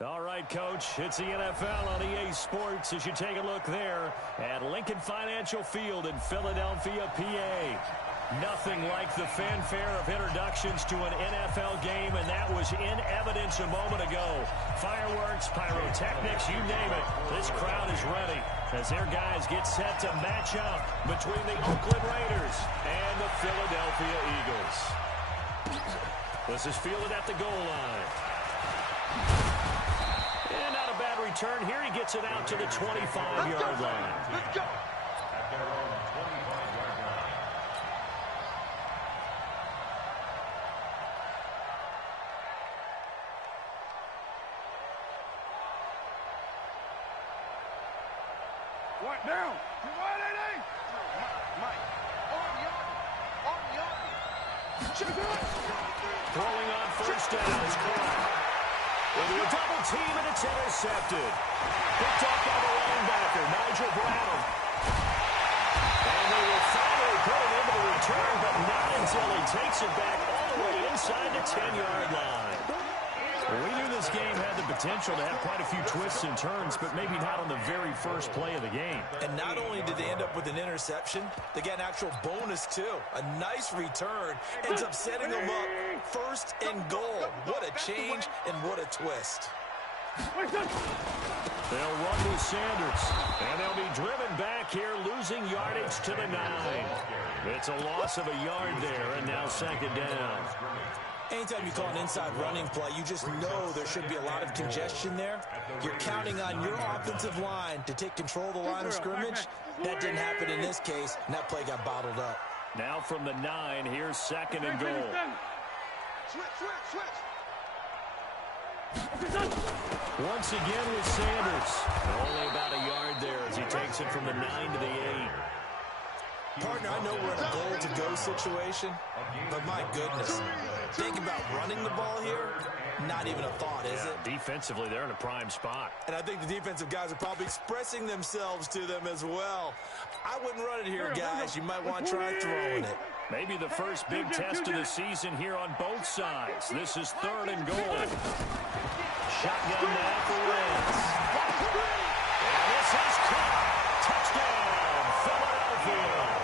All right, Coach, it's the NFL on EA Sports as you take a look there at Lincoln Financial Field in Philadelphia, PA. Nothing like the fanfare of introductions to an NFL game, and that was in evidence a moment ago. Fireworks, pyrotechnics, you name it. This crowd is ready as their guys get set to match up between the Oakland Raiders and the Philadelphia Eagles. This is fielded at the goal line. And not a bad return here. He gets it out to the 25-yard line. Let's go. Right down. You right, AD? Mike. On the arm. Throwing on first down is caught. Into a double team, and it's intercepted. Picked up by the linebacker, Nigel Bradham. And they will finally put it into the return, but not until he takes it back all the way inside the 10-yard line. Well, we knew this game had the potential to have quite a few twists and turns, but maybe not on the very first play of the game. And not only did they end up with an interception, they got an actual bonus, too. A nice return ends up setting them up first and goal. What a change and what a twist. They'll run with Sanders, and they'll be driven back here, losing yardage to the 9. It's a loss of a yard there, and now second down. Anytime you call an inside running play, you just know there should be a lot of congestion there. You're counting on your offensive line to take control of the line of scrimmage. That didn't happen in this case, and that play got bottled up. Now from the 9, here's second and goal. Switch. Once again with Sanders. Only about a yard there as he takes it from the 9 to the 8. Partner, I know we're in a goal-to-go situation, but my goodness, think about running the ball here, not even a thought, is it? Defensively, they're in a prime spot. And I think the defensive guys are probably expressing themselves to them as well. I wouldn't run it here, guys. You might want to try throwing it. Maybe the first big test of the season here on both sides. This is third and goal. Shotgun now for Wentz. And this is caught. Touchdown, Philadelphia.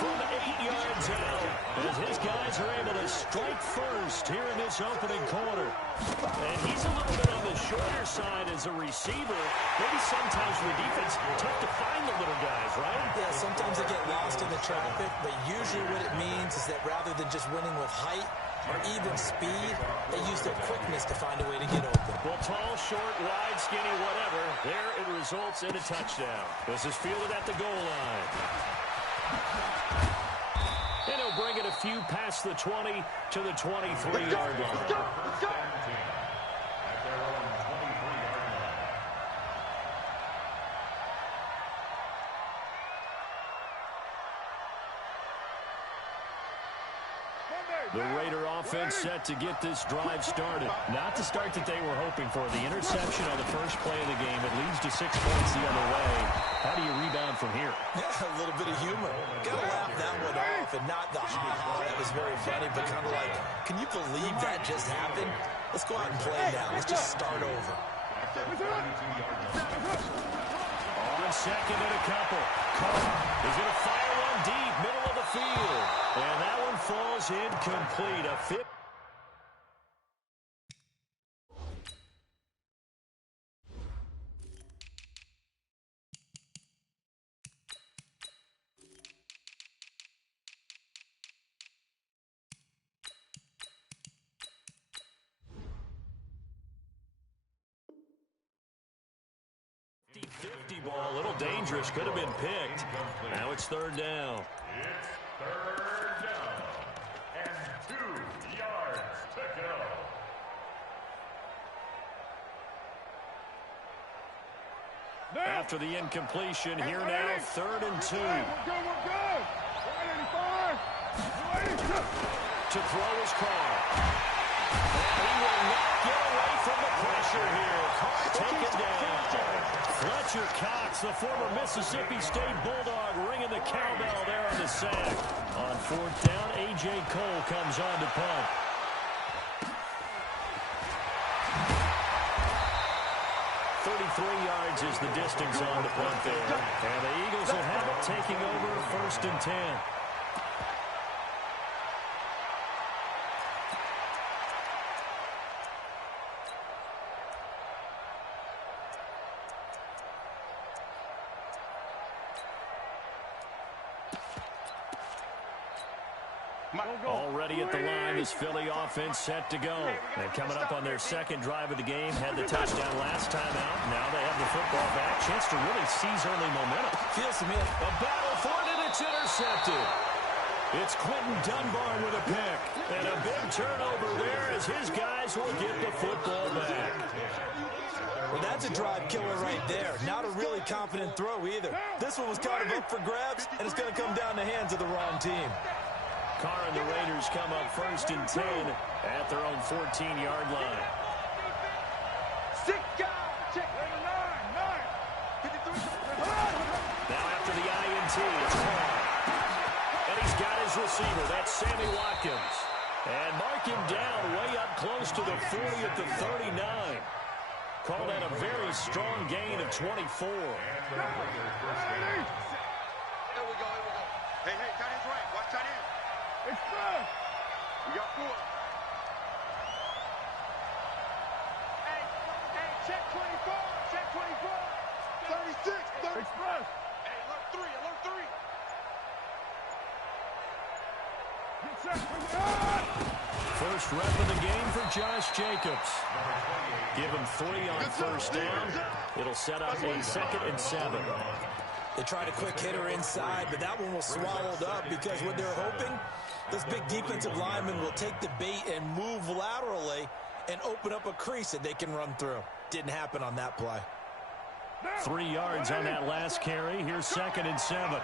From 8 yards out, as his guys are able to strike first here in this opening quarter. And he's a little bit on the shorter side as a receiver. Maybe sometimes for the defense, tough to find the little guys, right? Yeah, sometimes they get lost in the traffic, but usually what it means is that rather than just winning with height or even speed, they use their quickness to find a way to get open. Well, tall, short, wide, skinny, whatever, there it results in a touchdown. This is fielded at the goal line. And he'll bring it a few past the 20 to the 23-yard line. Let's go. The Raider offense set to get this drive started. Not the start that they were hoping for. The interception on the first play of the game. It leads to 6 points the other way. How do you rebound from here? Yeah, a little bit of humor. Got to laugh that one off, and not the ha-ha. That was very funny, but kind of like, can you believe that just happened? Let's go out and play now. Let's just start over. On second and a couple. Carr is going to fire one deep, middle of the field. And that one falls incomplete. A fit. Ball, a little dangerous, could have been picked. Now it's third down. It's third down and 2 yards to go. After the incompletion, here now, 3rd and 2. We're good. 185. To throw his Carr. And he will not get away from the pressure here. Carr taken down. Fletcher Cox, the former Mississippi State Bulldog, ringing the cowbell there on the sack. On 4th down, A.J. Cole comes on to punt. 33 yards is the distance on the punt there. And the Eagles will have it taking over 1st and 10. Already at the line, this Philly offense set to go. And coming up on their second drive of the game, had the touchdown last time out. Now they have the football back. Chance to really seize early momentum. Feels to me a battle for it, and it's intercepted. It's Quentin Dunbar with a pick. And a big turnover there as his guys will get the football back. Well, that's a drive killer right there. Not a really confident throw either. This one was kind of up for grabs, and it's going to come down the hands of the wrong team. Carr and the Raiders come up 1st and 10 at their own 14-yard line. 6 guys. Check. 9. 53. Now after the INT, it's Carr. And he's got his receiver. That's Sammy Watkins. And mark him down way up close to the 40 at the 39. Call that a very strong gain of 24. Here we go. Hey, tight end's right. Watch tight end. Express. We got 4. Hey, check 24. Check 24. 36. Express. Hey, alert 3. Get set. First rep of the game for Josh Jacobs. Give him 3 on first down. It'll set up a 2nd and 7. They tried a quick hitter inside, but that one was swallowed up because what they're hoping, this big defensive lineman will take the bait and move laterally and open up a crease that they can run through. Didn't happen on that play. 3 yards on that last carry. Here's 2nd and 7.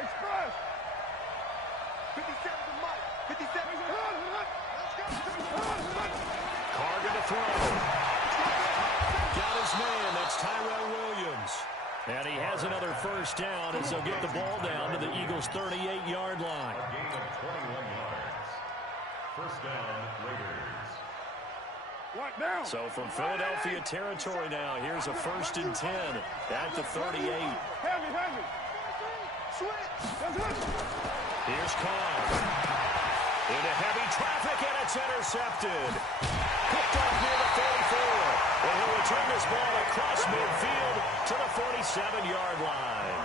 Express. 57 to Mike. 57. Carr to throw. Got his man. That's Tyrell Williams. And he has another first down as they'll get the ball down to the Eagles' 38-yard line. A gain of 21 yards. First down, Raiders. What now? So from Philadelphia territory now, here's a 1st and 10 at the 38. Heavy. Switch. Here's Carr. Into heavy traffic, and it's intercepted. Picked off near the 44. And he'll return this ball across midfield to the 47-yard line.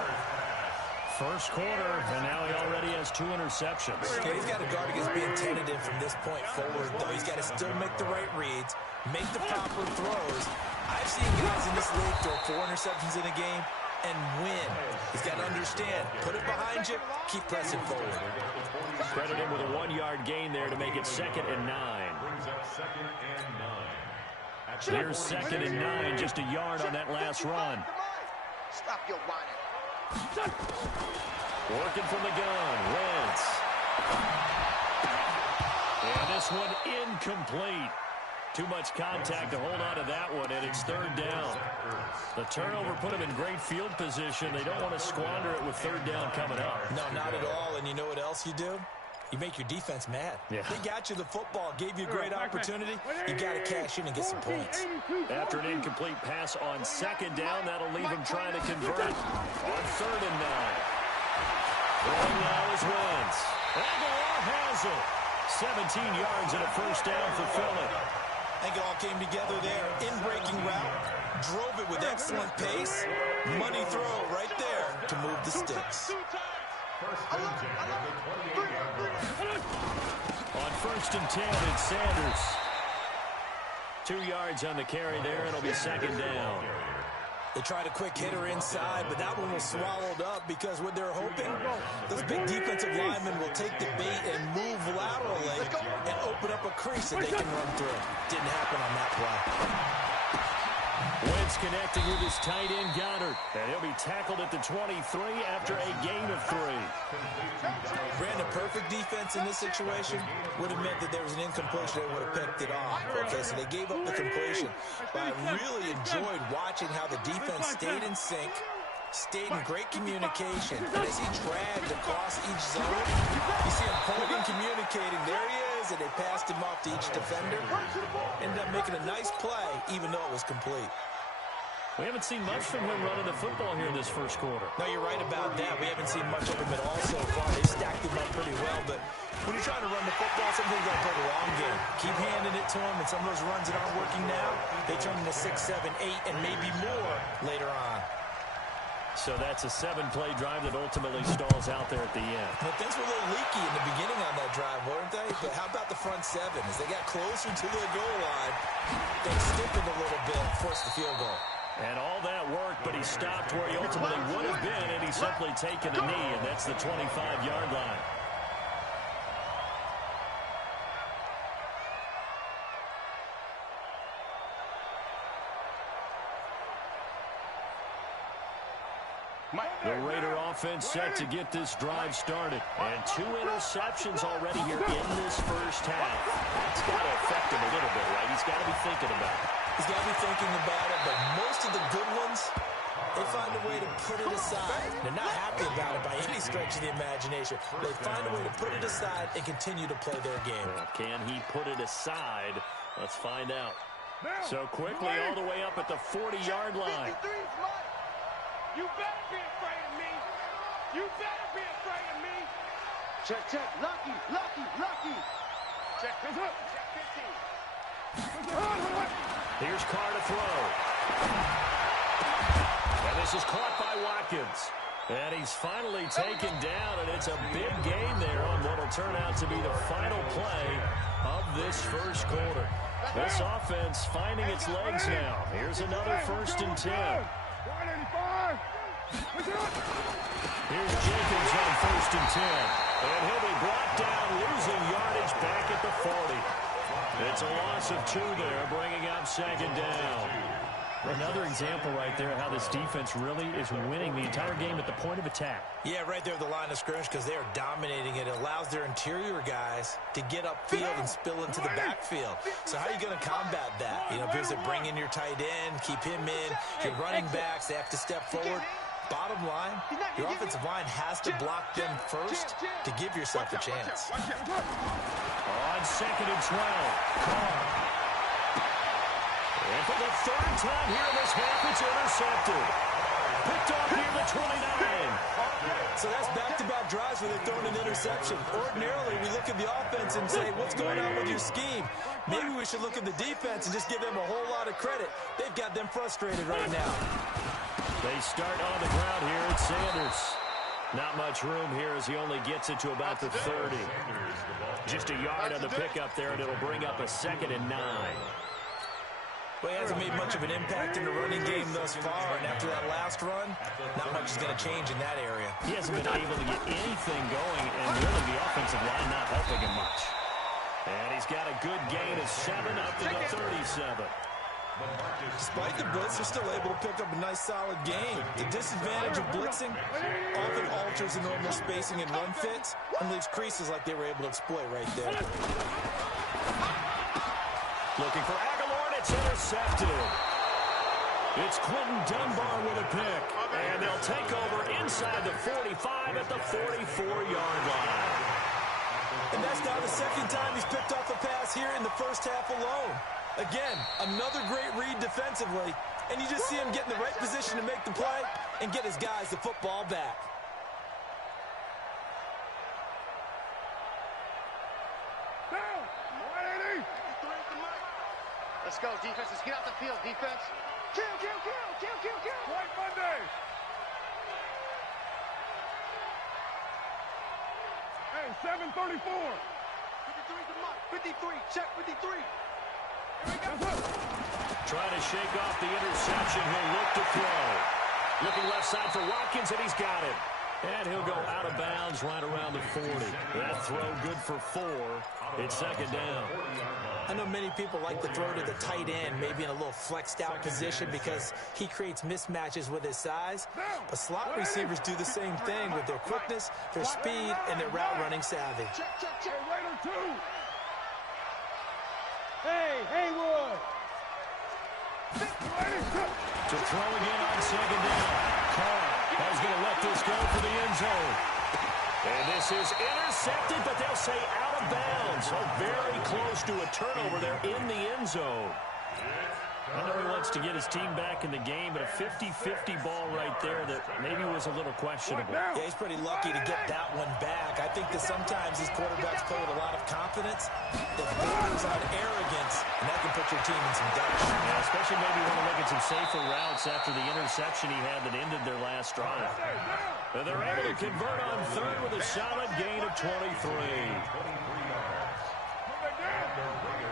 First quarter, and now he already has 2 interceptions. Yeah, he's got to guard against being tentative from this point forward, though. He's got to still make the right reads, make the proper throws. I've seen guys in this league throw 4 interceptions in a game and win. He's got to understand, put it behind you, keep pressing forward. Credit him with a 1-yard gain there to make it 2nd and 9. Brings up 2nd and 9. Here's 2nd and 9, just a yard on that last run. Stop your whining. Working from the gun, Wentz. And this one incomplete. Too much contact to hold on to that one, and it's 3rd down. The turnover put them in great field position. They don't want to squander it with 3rd down coming up. No, not at all. And you know what else you do? You make your defense mad. Yeah. They got you the football, gave you a great opportunity. You got to cash in and get some points. After an incomplete pass on 2nd down, that'll leave him trying to convert it on 3rd and 9. Throwing now is Wentz. Aguilar has it. 17 yards and a first down for Philly. I think it all came together there. In-breaking route. Drove it with excellent pace. Money throw right there to move the sticks. First and 10 at the 28-yard line. On 1st and 10, it's Sanders. 2 yards on the carry there. It'll be 2nd down. They tried a quick hitter inside, but that one was swallowed up because what they're hoping, this big defensive lineman will take the bait and move laterally and open up a crease that they can run through. Didn't happen on that play. Wentz connecting with his tight end, Goddard. And he'll be tackled at the 23 after a gain of 3. Brandon, perfect defense in this situation would have meant that there was an incompletion. They would have picked it off. Okay, so they gave up the completion. But I really enjoyed watching how the defense stayed in sync, stayed in great communication. And as he dragged across each zone, you see him pointing, communicating. There he is. is that they passed him off to each defender. Ended up making a nice play, even though it was complete. We haven't seen much from him running the football here in this first quarter. No, you're right about that. We haven't seen much of him at all so far. They stacked him up pretty well, but when you're trying to run the football, sometimes you got to play the long game. Keep handing it to him, and some of those runs that aren't working now, they turn into 6, 7, 8, and maybe more later on. So that's a 7-play drive that ultimately stalls out there at the end. But things were a little leaky in the beginning on that drive, weren't they? But how about the front 7? As they got closer to the goal line, they stiffened a little bit, forced the field goal. And all that worked, but he stopped where he ultimately would have been, and he's simply taken a knee, and that's the 25-yard line. The Raider offense set to get this drive started. And 2 interceptions already here in this first half. That's got to affect him a little bit, right? He's got to be thinking about it. He's got to be thinking about it, but most of the good ones, they find a way to put it aside. They're not happy about it by any stretch of the imagination. They find a way to put it aside and continue to play their game. Well, can he put it aside? Let's find out. So quickly all the way up at the 40-yard line. You better be afraid of me. You better be afraid of me. Check, check. Lucky, lucky, lucky. Check. Check 15. Here's Carr to throw. And this is caught by Watkins. And he's finally taken down, and it's a big gain there on what will turn out to be the final play of this first quarter. This offense finding its legs now. Here's another 1st and 10. 185. Here's Jenkins on 1st and 10. And he'll be brought down, losing yardage back at the 40. It's a loss of 2 there, bringing up 2nd down. Another example right there how this defense really is winning the entire game at the point of attack. Yeah, right there at the line of scrimmage because they are dominating it. It allows their interior guys to get upfield and spill into the backfield. So how are you going to combat that? You know, because they bring in your tight end, keep him in. Your running backs, they have to step forward. Bottom line, your offensive line has to block them first to give yourself a chance. On 2nd and 12, Carr. And for the 3rd time here in this half, it's intercepted. Picked off near the 29. So that's back-to-back drives where they've thrown an interception. Ordinarily, we look at the offense and say, what's going on with your scheme? Maybe we should look at the defense and just give them a whole lot of credit. They've got them frustrated right now. They start on the ground here at Sanders. Not much room here as he only gets it to about the 30. Just a yard on the pickup there, and it'll bring up a 2nd and 9. Well, he hasn't made much of an impact in the running game thus far, and after that last run, not much is going to change in that area. He hasn't been able to get anything going, and really the offensive line not helping him much. And he's got a good gain of 7 up to the 37. Despite the blitz, they're still able to pick up a nice, solid gain. The disadvantage of blitzing often alters the normal spacing and run fits and leaves creases like they were able to exploit right there. Looking for Aguilar, and it's intercepted. It's Quentin Dunbar with a pick. And they'll take over inside the 45 at the 44-yard line. And that's now the 2nd time he's picked off a pass here in the first half alone. Again, another great read defensively, and you just see him get in the right position to make the play and get his guys the football back. Let's go, defense. Let's get out the field, defense. Kill, kill, kill, kill, kill, kill. White Monday. Hey, 7:34. 53's the mark. 53. Check 53. Trying to shake off the interception. He'll look to throw. Looking left side for Watkins, and he's got it. And he'll go out of bounds right around the 40. That throw good for 4. It's 2nd down. I know many people like to throw to the tight end, maybe in a little flexed out position because he creates mismatches with his size. But slot receivers do the same thing with their quickness, their speed, and their route running savvy. Check, check, check. Raider 2. Hey, Haywood. To throw again on 2nd down. Carr is going to let this go for the end zone. And this is intercepted, but they'll say out of of bounds. So very close to a turnover there in the end zone. I know he wants to get his team back in the game, but a 50-50 ball right there that maybe was a little questionable. Yeah, he's pretty lucky to get that one back. I think that sometimes these quarterbacks play with a lot of confidence that borders on arrogance, and that can put your team in some doubt. Yeah, especially maybe want to look at some safer routes after the interception he had that ended their last drive. But they're able to convert on third with a solid gain of 23.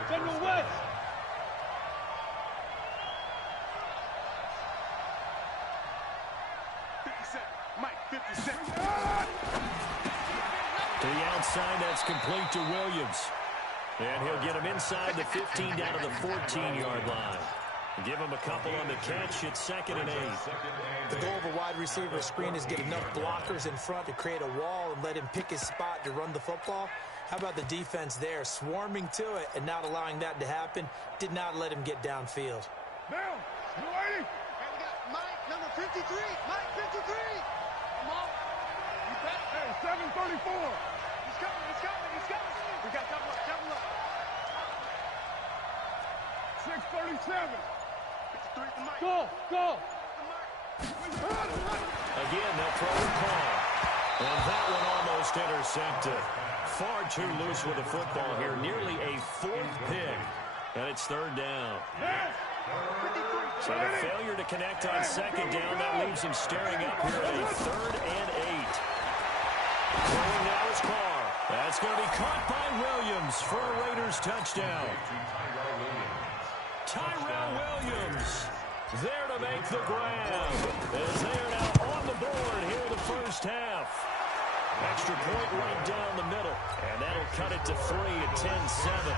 General West. Mike, 50 seconds. To the outside, that's complete to Williams. And he'll get him inside the 15 down to the 14-yard line. Give him a couple on the catch. It's 2nd and 8. The goal of a wide receiver screen is get enough blockers in front to create a wall and let him pick his spot to run the football. How about the defense there, swarming to it and not allowing that to happen? Did not let him get downfield. Now, you ready? And we got Mike, number 53. Mike, 53. Come on. You better. Hey, 734. He's coming, he's coming, he's coming. We got double up, double up. 637. 53 to Mike. Go. Again, they'll throw the call. And that one almost intercepted. Far too loose with the football here. Nearly a 4th pick. And it's 3rd down. So the failure to connect on 2nd down, that leaves him staring up here at a 3rd and 8. Throwing now is Carr. That's going to be caught by Williams for a Raiders touchdown. Tyrell Williams there to make the grab as they are now on the board here in the first half. Extra point right down the middle, and that'll cut it to 3 at 10-7.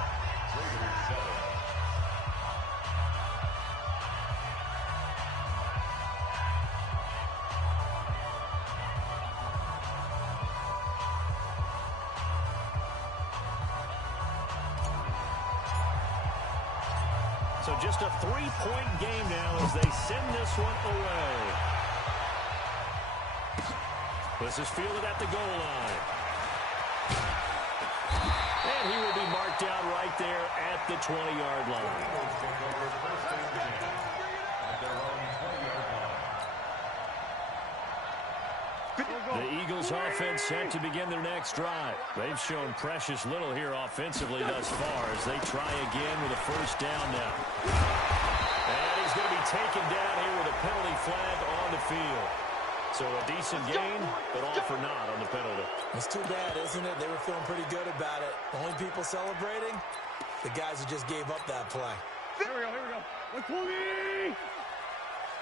So just a 3-point game now as they send this one away. This is fielded at the goal line. And he will be marked out right there at the 20-yard line. The Eagles offense set to begin their next drive. They've shown precious little here offensively thus far as they try again with a first down now. And he's going to be taken down here with a penalty flag on the field. So a decent gain, but all for naught on the penalty. It's too bad, isn't it? They were feeling pretty good about it. Only people celebrating, the guys who just gave up that play. Here we go. Let's move it. You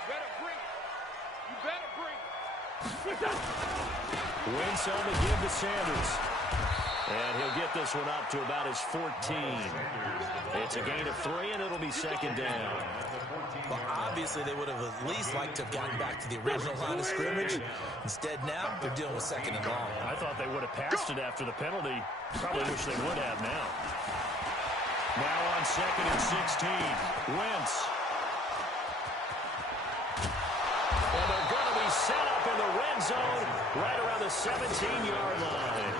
better bring it. You better bring it. Wentz on the give to Sanders. And he'll get this one up to about his 14. It's a gain of 3, and it'll be 2nd down. Well, obviously, they would have at least liked to have gotten back to the original line of scrimmage. Instead, now, they're dealing with 2nd and long. I thought they would have passed it after the penalty. Probably wish they would have now. Now on 2nd and 16. Wentz. And they're going to be set up in the red zone right around the 17-yard line.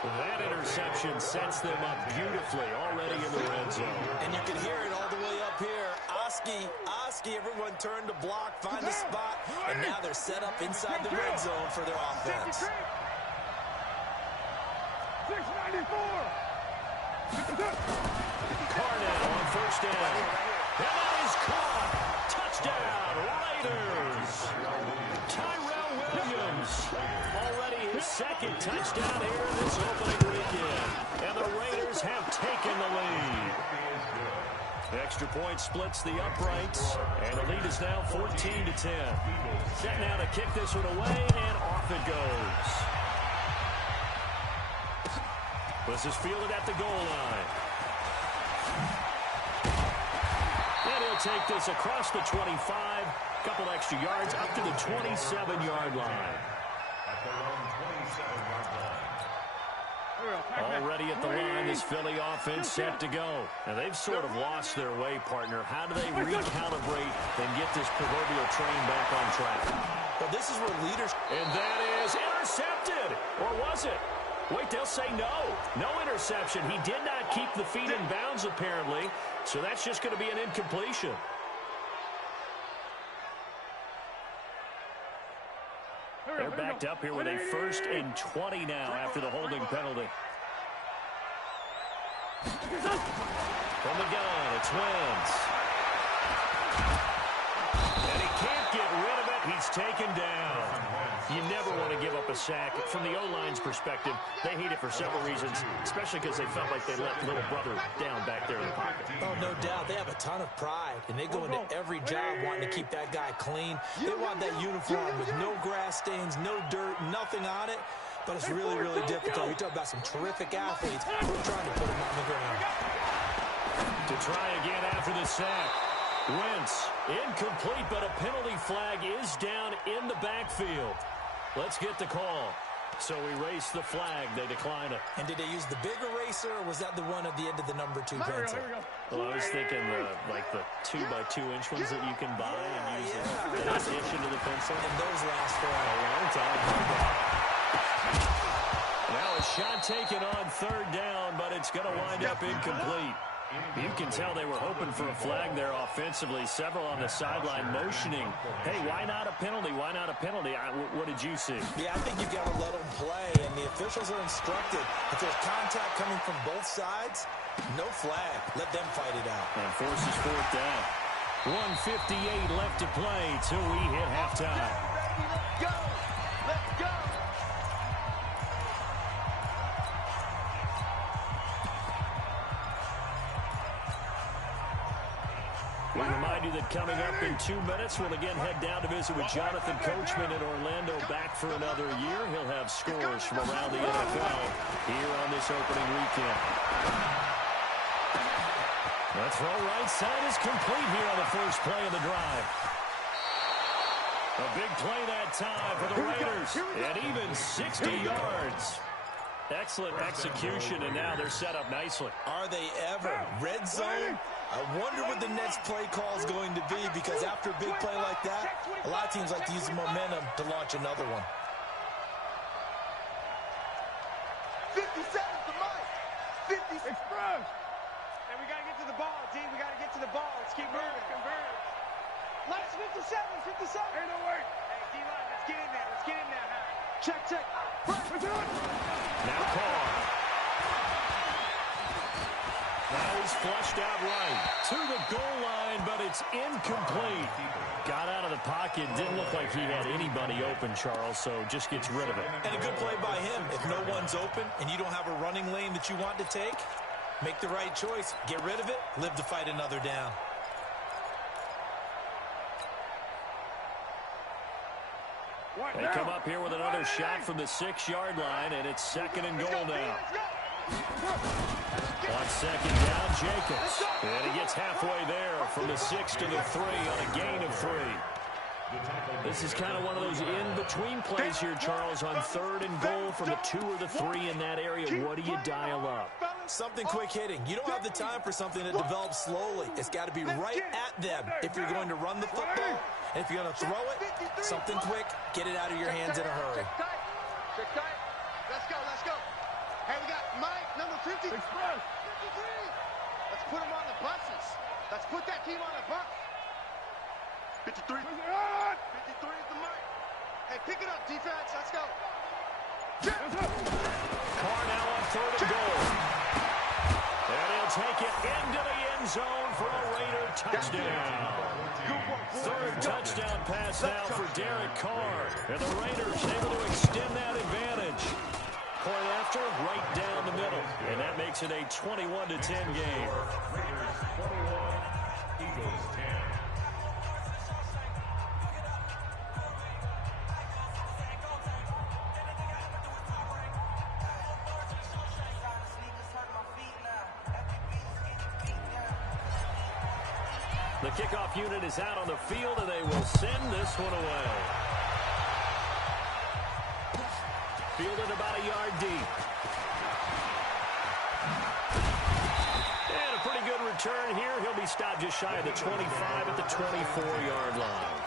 That interception sets them up beautifully already in the red zone. And you can hear it all the way up here. Oski, everyone turned to block, find a spot, and now they're set up inside the red zone for their offense. 694. Carnell on first down. And that is caught. Touchdown, Raiders. Tyrell Williams. Already his 2nd touchdown here in this opening weekend. And the Raiders have taken the lead. Extra point splits the uprights. And the lead is now 14-10. Set now to kick this one away, and off it goes. This is fielded at the goal line. And he'll take this across the 25. Couple extra yards up to the 27-yard line. Already at the line, this Philly offense set to go. Now, they've sort of lost their way, partner. How do they recalibrate and get this proverbial train back on track? Well, this is where leaders... And that is intercepted. Or was it? Wait, they'll say no. No interception. He did not keep the feet in bounds, apparently, so that's just going to be an incompletion. They're backed up here with a 1st and 20 now after the holding penalty. From the gun, it's Wentz. And he can't get rid of it. He's taken down. You never want to give up a sack. From the O-line's perspective, they hate it for several reasons, especially because they felt like they let little brother down back there in the pocket. Oh, no doubt. They have a ton of pride, and they go into every job wanting to keep that guy clean. They want that uniform with no grass stains, no dirt, nothing on it. But it's really, really difficult. We talk about some terrific athletes. We're trying to put them on the ground. To try again after the sack. Wentz, incomplete, but a penalty flag is down in the backfield. Let's get the call. So erase the flag. They decline it. And did they use the big eraser, or was that the one at the end of the number 2 pencil? Well, I was thinking like the 2x2-inch ones that you can buy and use the addition to the pencil. And those last for a long time. Now a shot taken on 3rd down, but it's going to wind up incomplete. You can tell they were hoping for a flag there offensively. Several on the sideline motioning, hey, why not a penalty? Why not a penalty? What did you see? Yeah, I think you've got to let them play, and the officials are instructed. If there's contact coming from both sides, no flag. Let them fight it out. And forces 4th down. 1:58 left to play till we hit halftime. Let's go! Let's go! We remind you that coming up in 2 minutes, we'll again head down to visit with Jonathan Coachman in Orlando, back for another year. He'll have scores from around the NFL here on this opening weekend. The throw right side is complete here on the first play of the drive. A big play that time for the Raiders, and even 60 yards. Excellent execution, and now they're set up nicely. Are they ever? Red zone? I wonder what the next play call is going to be, because after a big play like that, a lot of teams like to use the momentum to launch another one. 57 to Mike. 50 express. And we got to get to the ball, D. We got to get to the ball. Let's keep moving. Convert. Last 57. Hey, no way. Hey, D-line, let's get in there. Let's get in there. Check. Now Carr. Now he's flushed out right to the goal line, but it's incomplete. Got out of the pocket. Didn't look like he had anybody open, Charles, so just gets rid of it. And a good play by him. If no one's open and you don't have a running lane that you want to take, make the right choice. Get rid of it. Live to fight another down. They come up here with another shot from the 6-yard line, and it's 2nd and goal now. On 2nd down, Jacobs. And he gets halfway there from the 6 to the 3 on a gain of 3. This is kind of one of those in-between plays here, Charles, on 3rd and goal from the 2 or the 3 in that area. What do you dial up? Something quick hitting. You don't have the time for something that develops slowly. It's got to be right at them if you're going to run the football. And if you're going to throw it, something quick, get it out of your hands in a hurry. Check tight. Let's go. Hey, we got Mike, number 50. Express. 53. Let's put him on the buses. Let's put that team on the bus. 53. 53 is the Mike. Hey, pick it up, defense. Let's go. Carr now on 3rd and goal. And he'll take it into the end zone for a Raider touchdown. 3rd touchdown pass now for Derek Carr. And the Raiders able to extend that advantage. Point after, right down the middle. And that makes it a 21-10 game. Raiders 21, Eagles 10. The kickoff unit is out on the field, and they will send this one away. Fielded about a yard deep. And a pretty good return here. He'll be stopped just shy of the 25 at the 24-yard line.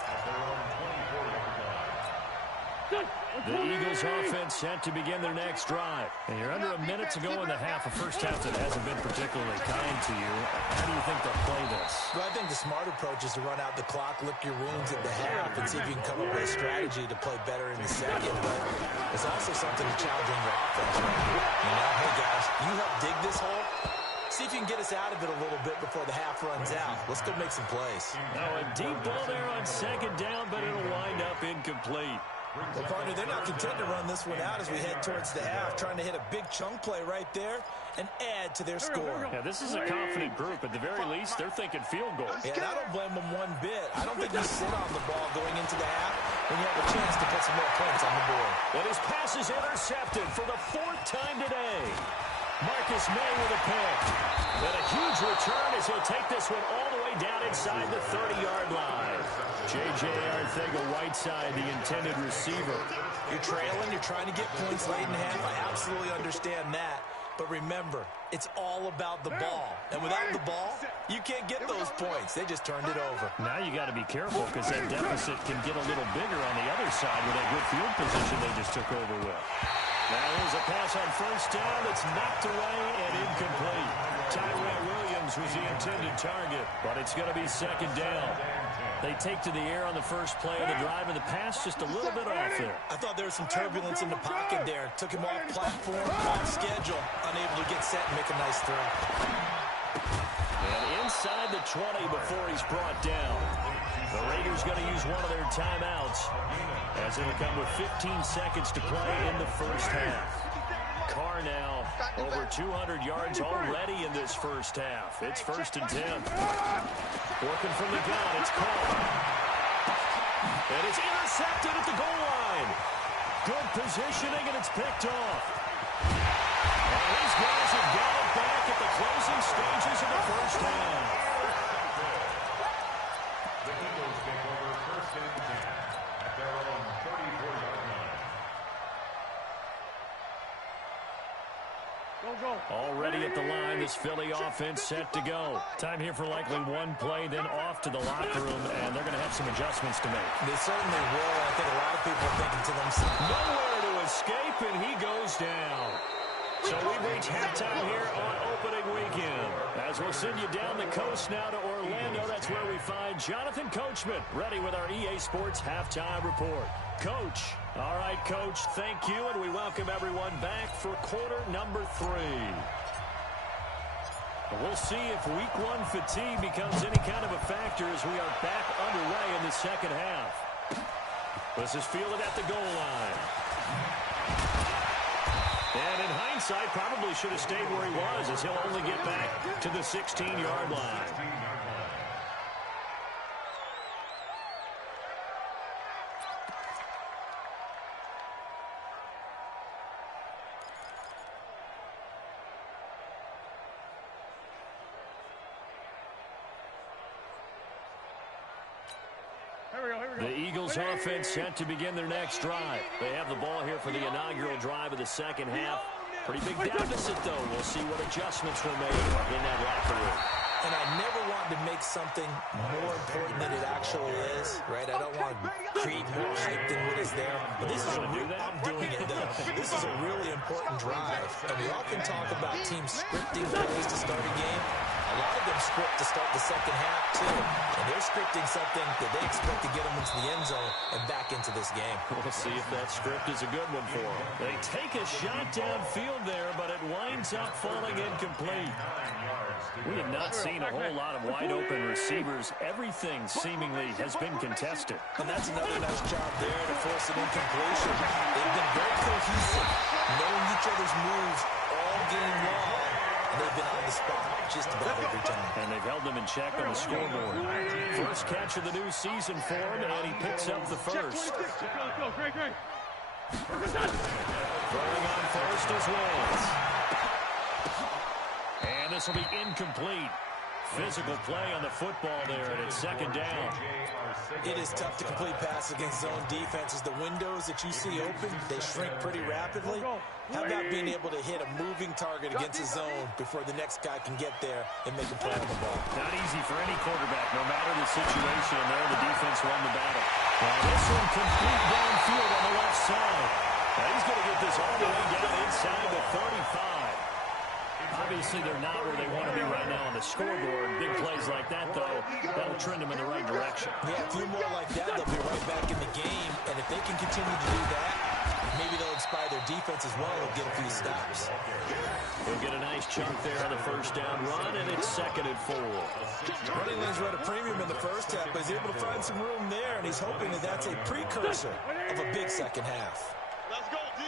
The Eagles offense set to begin their next drive. And you're under a minute to go in the half, a first half that hasn't been particularly kind to you. How do you think they'll play this? Well, I think the smart approach is to run out the clock, lick your wounds at the half, and see if you can come up with a strategy to play better in the second. But it's also something to challenge on your offense right here. You know, hey, guys, you help dig this hole. See if you can get us out of it a little bit before the half runs out. Let's go make some plays. Now a deep ball there on second down, but it'll wind up incomplete. Well, partner, they're not content to run this one out as we head towards the half, trying to hit a big chunk play right there and add to their score. Yeah, this is a confident group. At the very least, they're thinking field goal. Yeah, and I don't blame them one bit. I don't think you sit on the ball going into the half when you have a chance to put some more points on the board. But his pass is intercepted for the 4th time today. Marcus May with a pick. And a huge return as he'll take this one all the way down inside the 30-yard line. J.J. Arcega-Whiteside, the intended receiver. You're trailing, you're trying to get points late in half. I absolutely understand that. But remember, it's all about the ball. And without the ball, you can't get those points. They just turned it over. Now you got to be careful because that deficit can get a little bigger on the other side with that good field position they just took over with. Now here's a pass on first down that's knocked away and incomplete. Tyrell Williams was the intended target, but it's going to be second down. They take to the air on the first play of the drive, and the pass just a little bit off there. I thought there was some turbulence in the pocket there. Took him off platform, off schedule, unable to get set and make a nice throw. And inside the 20 before he's brought down. The Raiders going to use one of their timeouts as it'll come with 15 seconds to play in the first half. Carr now over 200 yards already in this first half. It's 1st and 10. Working from the gun, it's Carr. And it's intercepted at the goal line. Good positioning, and it's picked off. And these guys have got it back at the closing stages of the first half. The Eagles take over 1st and 10 at their own 34-yard line. Already at the line, this Philly offense set to go. Time here for likely one play, then off to the locker room, and they're going to have some adjustments to make. They certainly will. I think a lot of people are thinking to themselves, Nowhere to escape, and he goes down. So we've reached halftime here on opening weekend. As we'll send you down the coast now to Orlando, that's where we find Jonathan Coachman, ready with our EA Sports Halftime Report. Coach. All right, Coach, thank you, and we welcome everyone back for quarter number 3. We'll see if week 1 fatigue becomes any kind of a factor as we are back underway in the second half. This is fielded at the goal line. And in hindsight, probably should have stayed where he was as he'll only get back to the 16-yard line. The Eagles offense set to begin their next drive. They have the ball here for the inaugural drive of the second half. Pretty big deficit, though. We'll see what adjustments were made in that locker room. and I never want to make something more important than it actually is, right? I don't want to create more hype than what is there. But this is I'm doing it, though. This is a really important drive. And we often talk about teams scripting plays to start a game. A lot of them script to start the second half, too. And they're scripting something that they expect to get them into the end zone and back into this game. We'll see if that script is a good one for them. They take a shot downfield there, but it winds up falling incomplete. We have not seen a whole lot of wide-open receivers. Everything seemingly has been contested. And that's another nice job there to force an incompletion. They've been very cohesive, knowing each other's moves all game long. And they've been on the spot just about every time. And they've held them in check on the scoreboard. First catch of the new season for him, and he picks up the first. Let's go, great. Throwing on first is Wentz. And this will be incomplete. Physical play on the football there, and it's second down. It is tough to complete passes against zone defenses. The windows that you see open, they shrink pretty rapidly. How about being able to hit a moving target against a zone before the next guy can get there and make a play on the ball? Not easy for any quarterback, no matter the situation, and there the defense won the battle. This one complete downfield on the left side. He's going to get this all the way down inside the 35. Obviously, they're not where they want to be right now on the scoreboard. Big plays like that, though, that'll trend them in the right direction. Yeah, a few more like that, they'll be right back in the game. And if they can continue to do that, maybe they'll inspire their defense as well. They'll get a few stops. He'll get a nice chunk there on the first down run, and it's 2nd and 4. Running lanes were at a premium in the first half, but he's able to find some room there, and he's hoping that that's a precursor of a big second half. Let's go, D.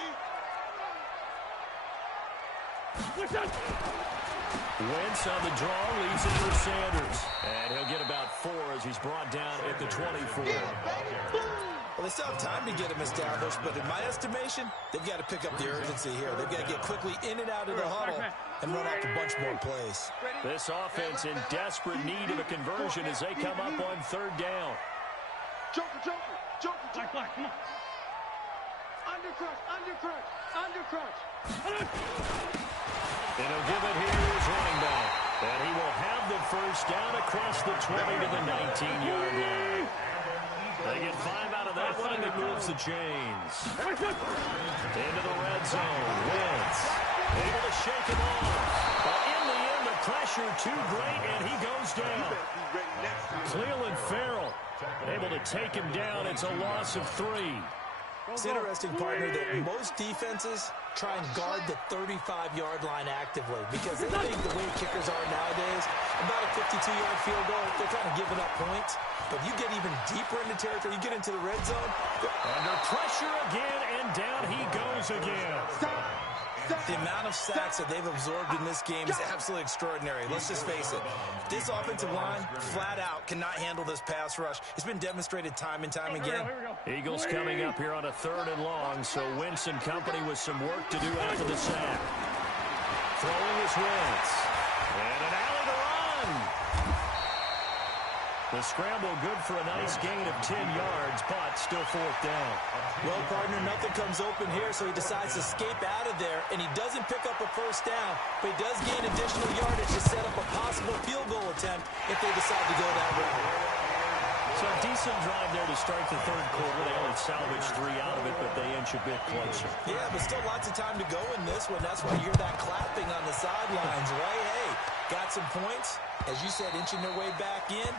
Wentz on the draw, leaves it for Sanders. And he'll get about 4 as he's brought down at the 24. Well, they still have time to get him established, but in my estimation, they've got to pick up the urgency here. They've got to get quickly in and out of the huddle and run off a bunch more plays. This offense in desperate need of a conversion as they come up on 3rd down. Joker. Come on. Undercrunch. And he'll give it here to his running back. And he will have the first down across the 20 to the 19-yard line. They get 5 out of that one, and it moves the chains. Into the red zone. Wentz able to shake him off. But in the end, the pressure too great, and he goes down. Clelin Ferrell able to take him down. It's a loss of 3. It's interesting, partner, that most defenses try and guard the 35-yard line actively because they think the way kickers are nowadays, about a 52-yard field goal, they're kind of giving up points. But you get even deeper into territory, you get into the red zone. Under pressure again, and down he goes again. The amount of sacks that they've absorbed in this game is absolutely extraordinary. Let's just face it. This offensive line, flat out, cannot handle this pass rush. It's been demonstrated time and time again. Eagles coming up here on a 3rd and long, so Wentz and company with some work to do after the sack. Throwing is Wentz. And an alley to run. The scramble good for a nice gain of 10 yards, but still 4th down. Well, partner, nothing comes open here, so he decides to escape out of there, and he doesn't pick up a first down, but he does gain additional yardage to set up a possible field goal attempt if they decide to go that route. So a decent drive there to start the 3rd quarter. They only salvaged 3 out of it, but they inch a bit closer. Yeah, but still lots of time to go in this one. That's why you hear that clapping on the sidelines, right? Hey, got some points. As you said, inching their way back in.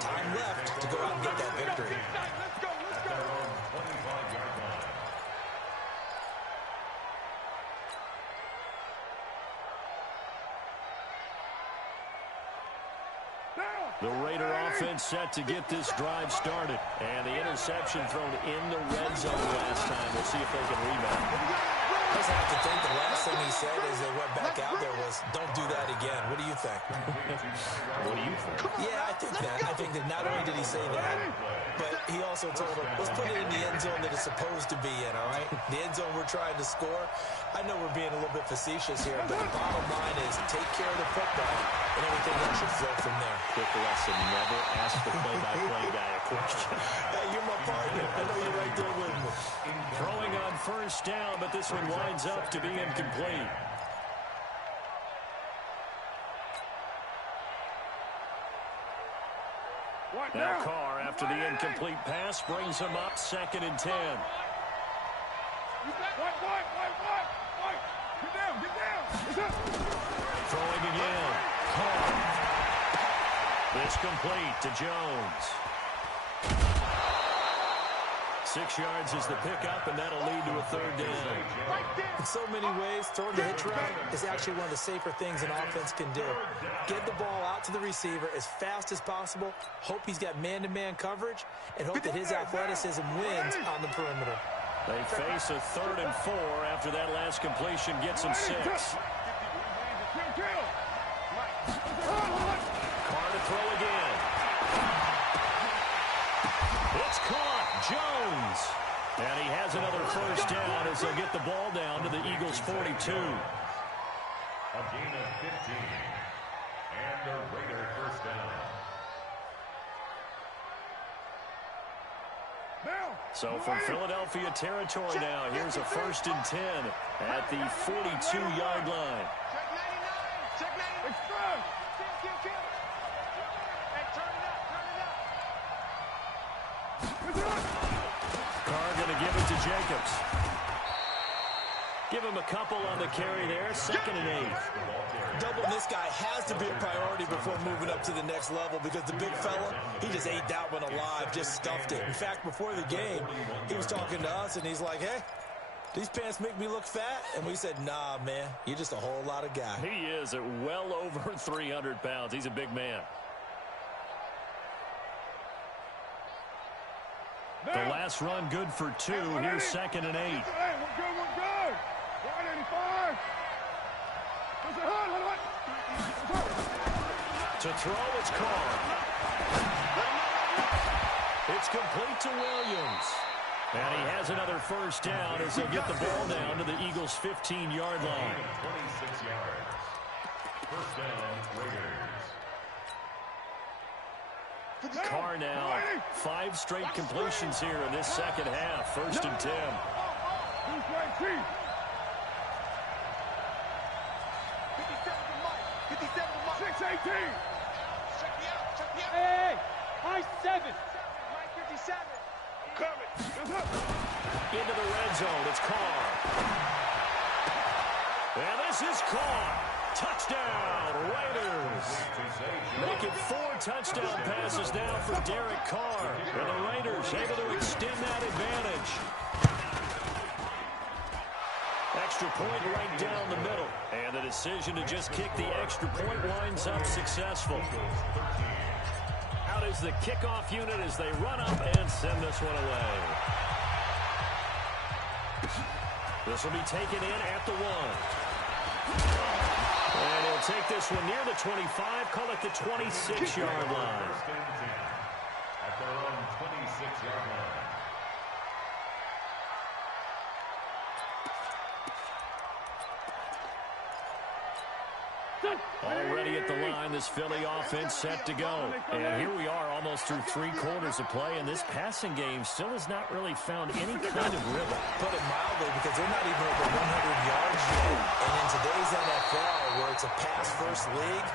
Time left to go out and get that victory. Let's go. 25-yard line. The Raider offense set to get this drive started. And the interception thrown in the red zone last time. We'll see if they can rebound. I just have to think the last thing he said as they went back out there was, don't do that again. What do you think? What do you think? Yeah, I think that. I think that not only did he say that, but he also told him, let's put it in the end zone that it's supposed to be in, all right? The end zone we're trying to score. I know we're being a little bit facetious here, but the bottom line is take care of the football, and everything else should flow from there. Quick lesson, never ask the play-by-play guy a question. Hey, you're my partner. I know you're right there with me. Throwing on first down, but this one winds up to be incomplete. Now Carr, after the incomplete pass, brings him up 2nd and 10. Get down. Throwing again. Carr. This complete to Jones. 6 yards is the pickup, and that'll lead to a 3rd down. In so many ways, throwing the hitch route is actually one of the safer things an offense can do. Get the ball out to the receiver as fast as possible, hope he's got man-to-man coverage, and hope that his athleticism wins on the perimeter. They face a 3rd and 4 after that last completion gets him 6. Carr to throw again. It's caught. Jones. And he has another first down as they'll get the ball down to the Eagles' 42. A gain of 15. And the Raider first down. So from Philadelphia territory now, here's a 1st and 10 at the 42-yard line. Check 99. Kill. Hey, turn it up. Carr going to give it to Jacobs. Give him a couple on the carry there. 2nd and 8. Doubling this guy has to be a priority before moving up to the next level because the big fella, he just ate that one alive, just stuffed it. In fact, before the game, he was talking to us, and he's like, hey, these pants make me look fat? And we said, nah, man, you're just a whole lot of guy. He is at well over 300 pounds. He's a big man. The last run good for 2. Here's 2nd and 8. Hey, we're good. 185. To throw, it's Carr. It's complete to Williams. And he has another first down as he'll get the ball down to the Eagles' 15-yard line. 26 yards. First down, Raiders. Carr now 5 straight completions here in this second half. 1st and 10. 6-18. Check me out. Hey, high 7. Mike 57. Coming. Into the red zone. It's Carr. And this is Carr. Touchdown, Raiders. Making 4 touchdown passes now for Derek Carr. And the Raiders able to extend that advantage. Extra point right down the middle. And the decision to just kick the extra point winds up successful. Out is the kickoff unit as they run up and send this one away. This will be taken in at the 1. And he'll take this one near the 25, call it the 26-yard line. At their own 26-yard line. Already at the line, this Philly offense set to go. And here we are almost through 3 quarters of play, and this passing game still has not really found any kind of rhythm. Put it mildly, because they're not even over 100 yards yet. And in today's NFL, where it's a pass-first league,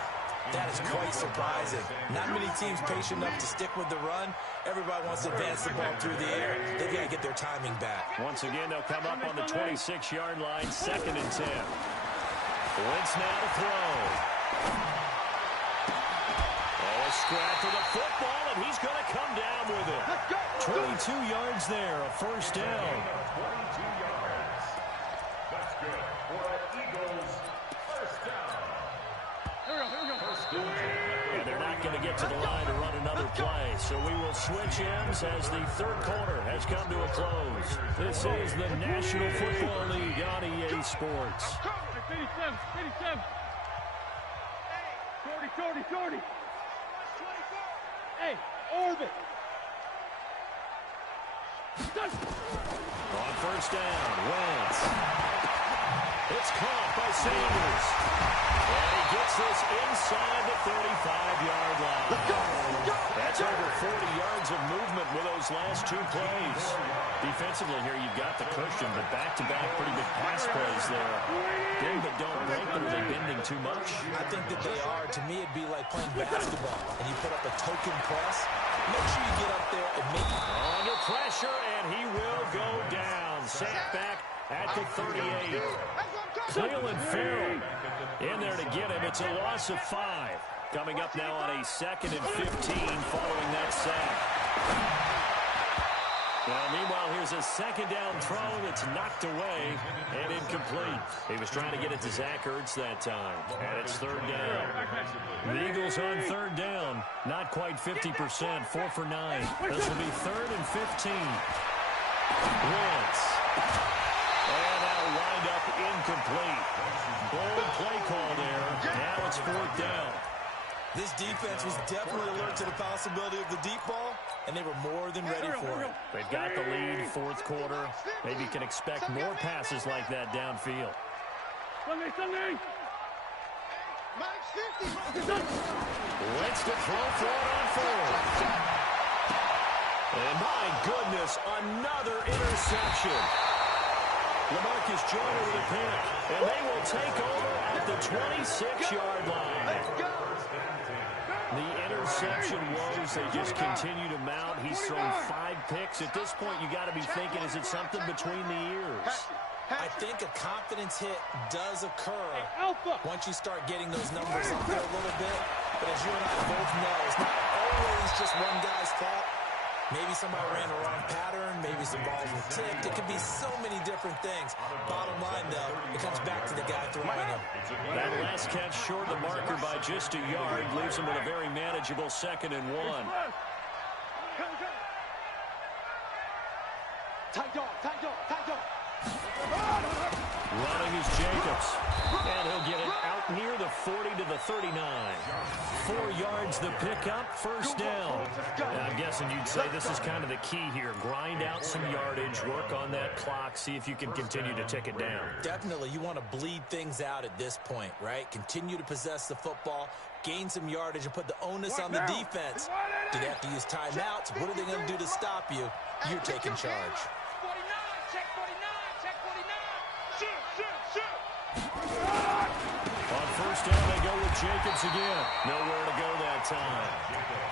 that is quite surprising. Not many teams patient enough to stick with the run. Everybody wants to advance the ball through the air. They've got to get their timing back. Once again, they'll come up on the 26-yard line, 2nd and 10. Wentz now to throw. Oh, a scrap for the football, and he's going to come down with it. 22 yards there, a first down. 22 yards. That's good for an Eagles first down. First down. And they're not going to get to the line to run another play, so we will switch ends as the 3rd quarter has come to a close. This is the National Football League on EA Sports. 57. 40. Hey, orbit. On first down, Wentz. It's caught by Sanders. And he gets this inside the 35-yard line. That's over 40 yards of movement with those last 2 plays. Defensively here, you've got the cushion, but back-to-back pretty good pass plays there. Bend but don't break them. Are they bending too much? I think that they are. To me, it'd be like playing basketball, and you put up a token press. Make sure you get up there and make it. Under pressure, and he will go down. Sacked back at the 38. Clelin Ferrell in there to get him. It's a loss of 5. Coming up now on a 2nd and 15 following that sack. Well, meanwhile, here's a 2nd down throw that's knocked away and incomplete. He was trying to get it to Zach Ertz that time, and it's 3rd down. The Eagles on 3rd down, not quite 50%, 4 for 9. This will be 3rd and 15. Wentz. And that'll wind up incomplete. Bold play call there. Now it's 4th down. This defense was definitely alert to the possibility of the deep ball, and they were more than ready for it. They've got the lead, 4th quarter. Maybe you can expect more passes like that downfield. Sunday. Wentz to throw for it on 4th. And my goodness, another interception. LaMarcus Joyner with a pick, and they will take over at the 26-yard line. The interception woes, they just continue to mount. He's thrown 5 picks. At this point, you got to be thinking, is it something between the ears? I think a confidence hit does occur once you start getting those numbers up there a little bit. But as you and I both know, it's not always just one guy's fault. Maybe somebody ran the wrong pattern. Maybe some balls were tipped. It could be so many different things. Bottom line, though, it comes back to the guy throwing them. That last catch short of the marker by just a yard leaves him with a very manageable 2nd and 1. Tight dog, tight dog, tight dog. Running is Jacobs. And he'll get it out near the 40 to the 39. 4 yards the pickup, first down. And I'm guessing you'd say this is kind of the key here. Grind out some yardage, work on that clock, see if you can continue to tick it down. Definitely, you want to bleed things out at this point, right? Continue to possess the football, gain some yardage, and put the onus on the defense. Do they have to use timeouts? What are they going to do to stop you? You're taking charge. 49, check 49, check 49. Shoot. On first down, they go with Jacobs again. Nowhere to go that time.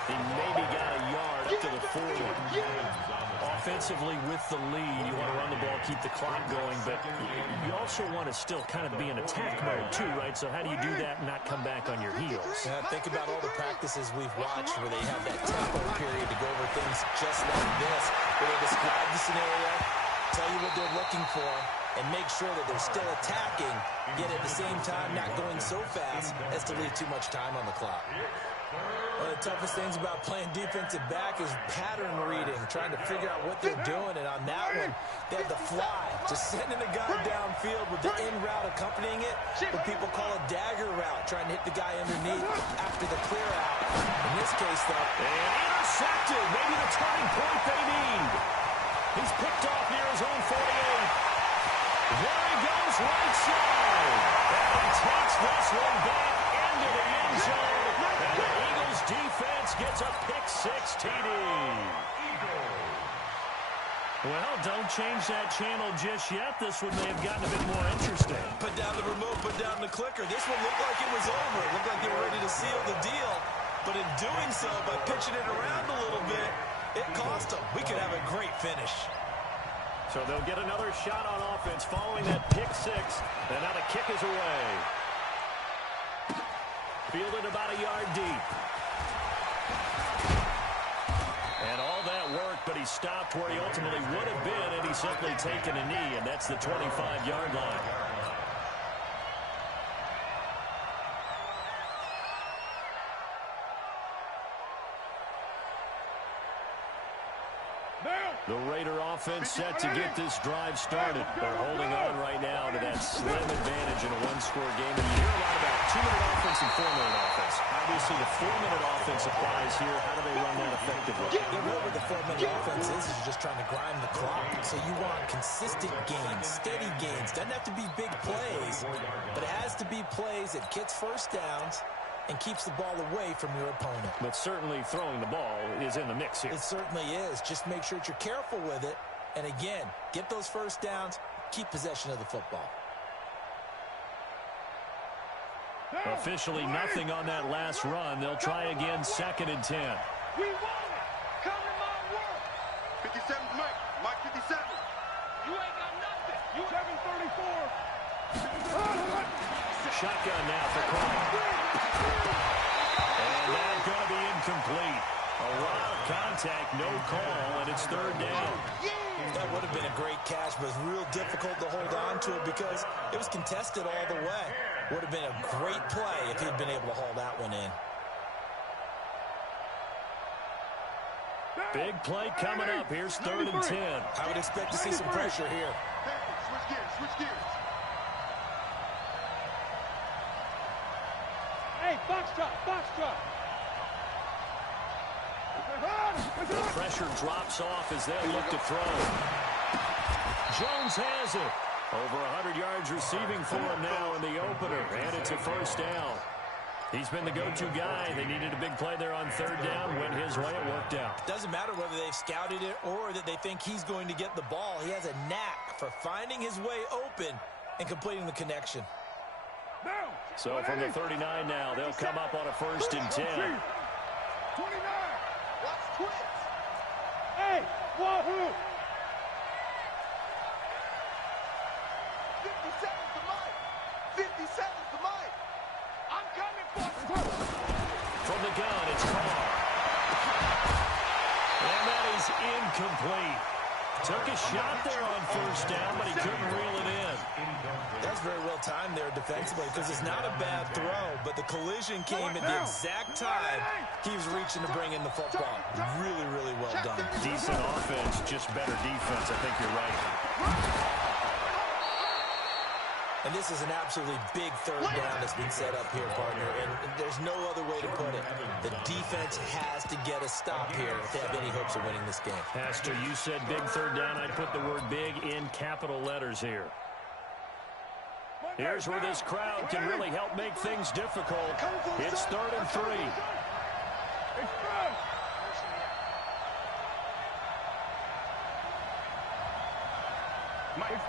He maybe got a yard up to the 40. Offensively with the lead, you want to run the ball, keep the clock going, but you also want to still kind of be in attack mode too, right? So how do you do that and not come back on your heels? Yeah, think about all the practices we've watched where they have that tempo period to go over things just like this, where they describe the scenario, tell you what they're looking for, and make sure that they're still attacking, yet at the same time not going so fast as to leave too much time on the clock. One of the toughest things about playing defensive back is pattern reading, trying to figure out what they're doing, and on that one, they have the fly, just sending a guy downfield with the in route accompanying it, what people call a dagger route, trying to hit the guy underneath after the clear out. In this case, though, and intercepted, maybe the turning point they need. He's picked off near his own 48. There he goes, right side. And he takes this one back into the end zone. And the Eagles defense gets a pick-6 TD. Well, don't change that channel just yet. This one may have gotten a bit more interesting. Put down the remote, put down the clicker. This one looked like it was over. It looked like they were ready to seal the deal. But in doing so, by pitching it around a little bit, it cost them. We could have a great finish. So they'll get another shot on offense following that pick-6. And now the kick is away. Fielded about a yard deep. And all that work, but he stopped where he ultimately would have been, and he's simply taken a knee, and that's the 25-yard line. The Raider offense set to get this drive started. They're holding on right now to that slim advantage in a one-score game. And you hear a lot about 2-minute offense and 4-minute offense. Obviously, the 4-minute offense applies here. How do they run that effectively? Yeah, really, the 4-minute offense is you're just trying to grind the clock. So you want consistent gains, steady gains. Doesn't have to be big plays, but it has to be plays that gets first downs and keeps the ball away from your opponent. But certainly throwing the ball is in the mix here. It certainly is. Just make sure that you're careful with it. And again, get those first downs, keep possession of the football. Officially nothing on that last run. They'll try again, 2nd and 10. We won it. Come to my work. 57, Mike 57. You ain't got nothing. You 734. Shotgun now for Clark. And that's going to be incomplete. A lot of contact, no call, and it's 3rd down. That would have been a great catch, but it's real difficult to hold on to it because it was contested all the way. Would have been a great play if he'd been able to haul that one in. Big play coming up. Here's 3rd and 10. I would expect to see some pressure here. Switch gears. Hey, box drop. The pressure drops off as they look to throw. Jones has it. Over 100 yards receiving for him now in the opener. And it's a first down. He's been the go-to guy. They needed a big play there on 3rd down. Went his way. It worked out. Doesn't matter whether they've scouted it or that they think he's going to get the ball. He has a knack for finding his way open and completing the connection. So from the 39 now, they'll come up on a 1st and 10. 29. Watch twitch. Hey, wahoo. 50 seconds to Mike. 50 seconds to Mike. I'm coming for you. From the gun, it's Carr. And that is incomplete. Took a shot there on first down, but he couldn't reel it in. That's very well timed there defensively because it's not a bad throw, but the collision came at the exact time he was reaching to bring in the football. Really, really well done. Decent offense, just better defense. I think you're right. And this is an absolutely big third down that's been set up here, partner, and there's no other way to put it. The defense has to get a stop here if they have any hopes of winning this game. Pastor, you said big third down. I'd put the word big in capital letters here. Here's where this crowd can really help make things difficult. It's 3rd and 3. Mike,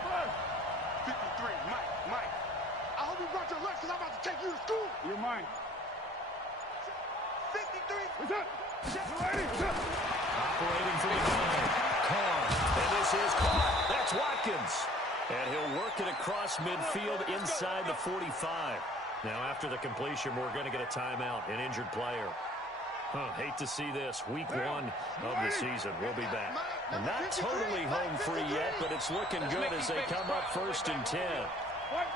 53, Mike. I hope you brought your lunch because I'm about to take you to school. You're mine. 53. What's up? Operating for the gun. Carr. And this is Carr. That's Watkins. And he'll work it across midfield inside the 45. Now, after the completion, we're going to get a timeout, an injured player. Hate to see this. Week 1 of the season. We'll be back. Not totally home free yet, but it's looking good as they come up 1st and 10. White.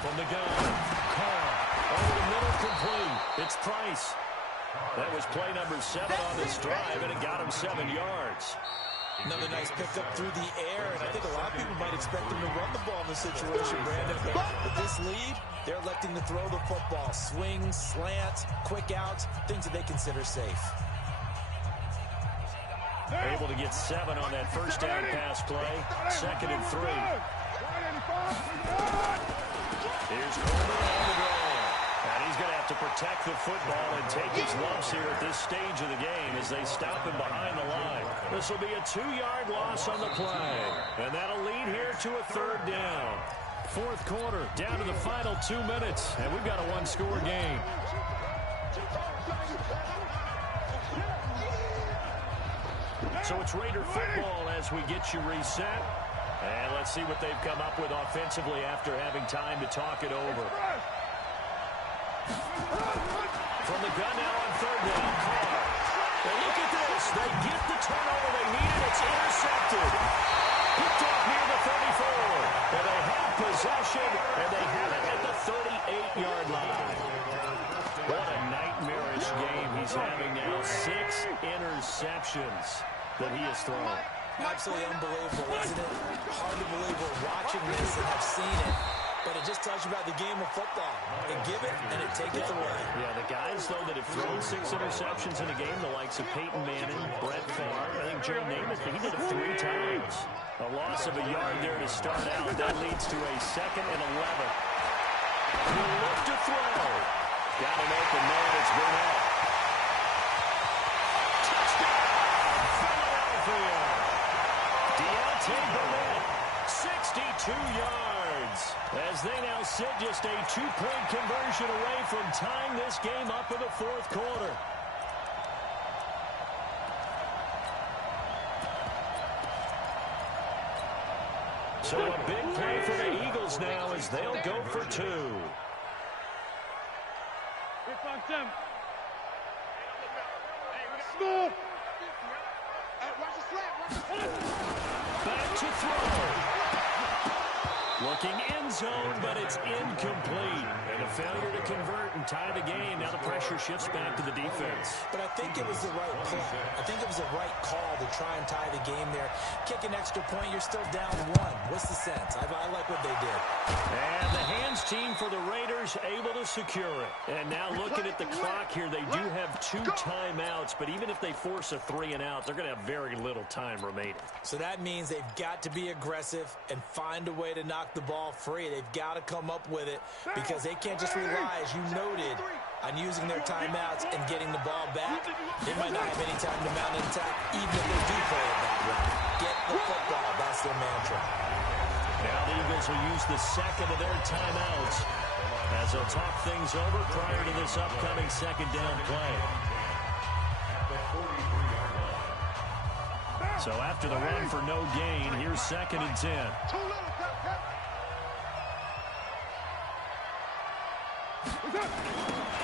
From the gun, Carr. Over the middle, complete. It's Price. That was play number 7 on this drive, and it got him 7 yards. Another nice pickup through the air, and I think a lot of people might expect them to run the ball in this situation, Brandon. With this lead, they're electing to throw the football. Swing, slant, quick outs, things that they consider safe. Able to get 7 on that first down pass play. 2nd and 3. Here's Coleman on the draw. And he's going to have to protect the football and take his lumps here at this stage of the game as they stop him behind the line. This will be a 2-yard loss on the play. And that'll lead here to a 3rd down. 4th quarter, down to the final 2 minutes. And we've got a 1-score game. So it's Raider football as we get you reset. And let's see what they've come up with offensively after having time to talk it over. From the gun now on 3rd down, Carr. And look at this. They get the turnover they needed. It's intercepted. Picked off near the 34. And they have possession, and they have it at the 38-yard line. What a nightmarish game he's having now. 6 interceptions that he has thrown. Absolutely unbelievable, isn't it? Hard to believe we're watching this and have seen it. But it just tells you about the game of football. They give it, and it taketh away. Yeah, the guys, though, that have thrown 6 interceptions in a game, the likes of Peyton Manning, Brett Favre, I think Joe Namath, he did it 3 times. A loss of a yard there to start out. That leads to a 2nd and 11. He'll look to throw. Got an open man. It's Burnett. Touchdown, Philadelphia. Deontay Burnett, 62 yards. As they now sit just a 2-point conversion away from tying this game up in the 4th quarter. So a big play for the Eagles now as they'll go for 2. Back to throw. Looking end zone, but it's incomplete. And a failure to convert and tie the game. Now the pressure shifts back to the defense. But I think it was the right play. I think it was the right call to try and tie the game there. Kick an extra point, you're still down 1. What's the sense? I like what they did. And the hands team for the Raiders able to secure it. And now looking at the clock here, they do have 2 timeouts. But even if they force a 3 and out, they're going to have very little time remaining. So that means they've got to be aggressive and find a way to knock the ball free. They've got to come up with it because they can't just rely, as you noted, on using their timeouts and getting the ball back. They might not have any time to mount an attack, even if they do play it that way. Get the football. That's their mantra. Now the Eagles will use the second of their timeouts as they'll talk things over prior to this upcoming second down play. So after the run for no gain, here's 2nd and 10.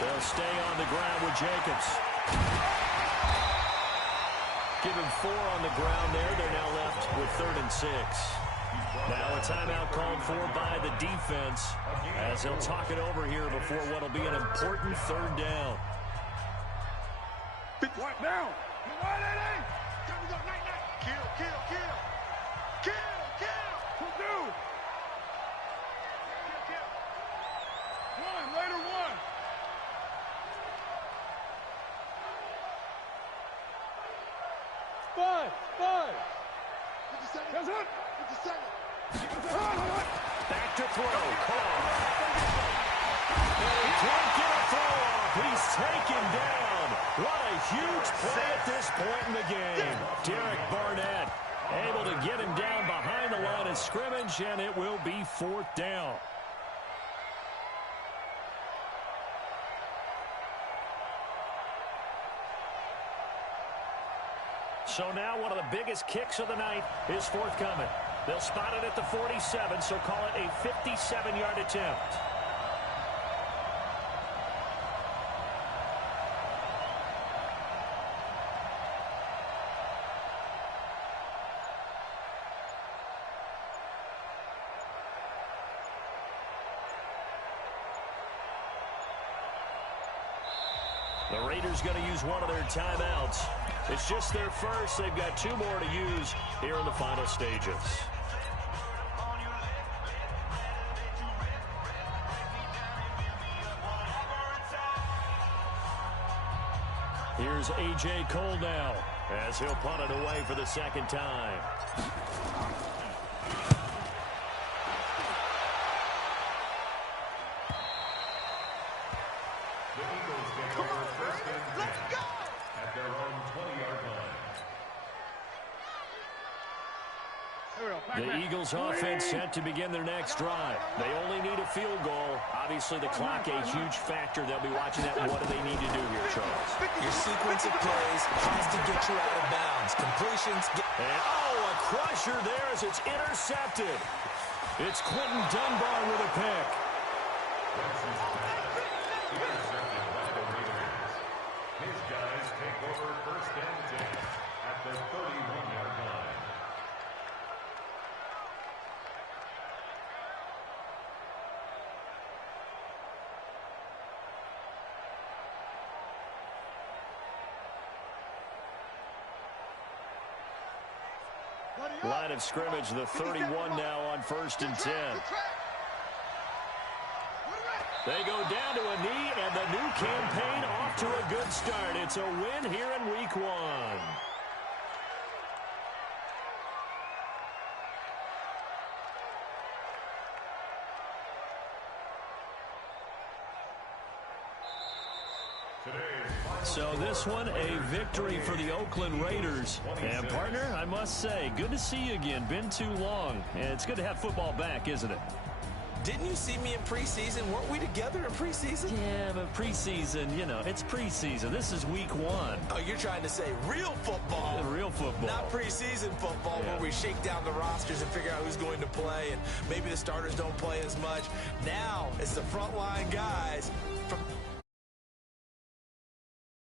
They'll stay on the ground with Jacobs. Give him 4 on the ground there. They're now left with 3rd and 6. Now a timeout called for by the defense as they'll talk it over here before what will be an important 3rd down. What down? Kill, kill, kill. Kill, kill. Who'll do? Kill, kill. One, later one. Five. 57. That's it. 57. Back to throw. Call. And he can't get a throw off. He's taken down. What a huge play at this point in the game. Derek Barnett able to get him down behind the line of scrimmage, and it will be 4th down. So now one of the biggest kicks of the night is forthcoming. They'll spot it at the 47, so call it a 57-yard attempt. The Raiders going to use one of their timeouts. It's just their first. They've got 2 more to use here in the final stages. Here's A.J. Cole now as he'll punt it away for the 2nd time. The Eagles offense set to begin their next drive. They only need a field goal. Obviously, the clock a huge factor. They'll be watching that. What do they need to do here, Charles? Your sequence of plays has to get you out of bounds. Completions. And, a crusher there as it's intercepted. It's Quentin Dunbar with a pick. His guys take over 1st and 10 at the 31-yard line. Line of scrimmage, the 31 now on 1st and 10. They go down to a knee, and the new campaign off to a good start. It's a win here in Week 1. So this one, a victory for the Oakland Raiders. And, partner, I must say, good to see you again. Been too long. And it's good to have football back, isn't it? Didn't you see me in preseason? Weren't we together in preseason? Yeah, but preseason, it's preseason. This is Week 1. Oh, you're trying to say real football. Real football. Not preseason football where we shake down the rosters and figure out who's going to play, and maybe the starters don't play as much. Now it's the frontline guys from